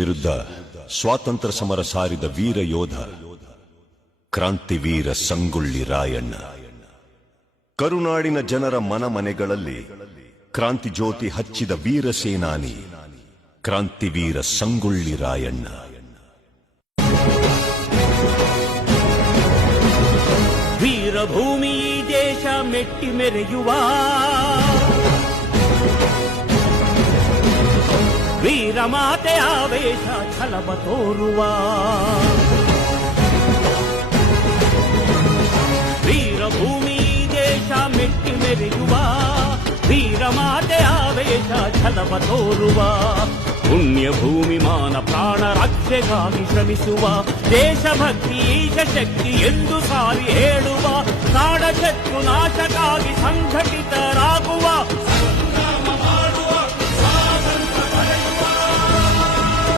ವಿರುದ್ಧ ಸ್ವಾತಂತ್ರ್ಯ ಸಮರ ಸಾರಿದ ವೀರ ಯೋಧ ಕ್ರಾಂತಿವೀರ ಸಂಗೊಳ್ಳಿ ರಾಯಣ್ಣ. ಕರುನಾಡಿನ ಜನರ ಮನಮನೆಗಳಲ್ಲಿ ಕ್ರಾಂತಿ ಜ್ಯೋತಿ ಹಚ್ಚಿದ ವೀರ ಸೇನಾನಿ ಕ್ರಾಂತಿವೀರ ಸಂಗೊಳ್ಳಿ ರಾಯಣ್ಣ. ವೀರಭೂಮಿ ದೇಶ ಮೆಟ್ಟಿ ಮೆರೆಯುವ ವೀರಮಾತೆ ಆವೇಶ ಛಲವ ತೋರುವ ವೀರಭೂಮಿ ದೇಶ ಮೆಟ್ಟಿ ಮೆರೆಯುವ ವೀರಮಾತೆ ಆವೇಶ ಛಲವ ತೋರುವ ಪುಣ್ಯ ಭೂಮಿ ಮಾನ ಪ್ರಾಣ ರಕ್ಷೆಗಾಗಿ ಶ್ರಮಿಸುವ ದೇಶಭಕ್ತಿ ಈಶ ಶಕ್ತಿ ಎಂದು ಸಾರಿ ಹೇಳುವ ನಾಡ ಶತ್ರು ನಾಶಕ್ಕಾಗಿ ಸಂಘಟಿತರಾಗುವ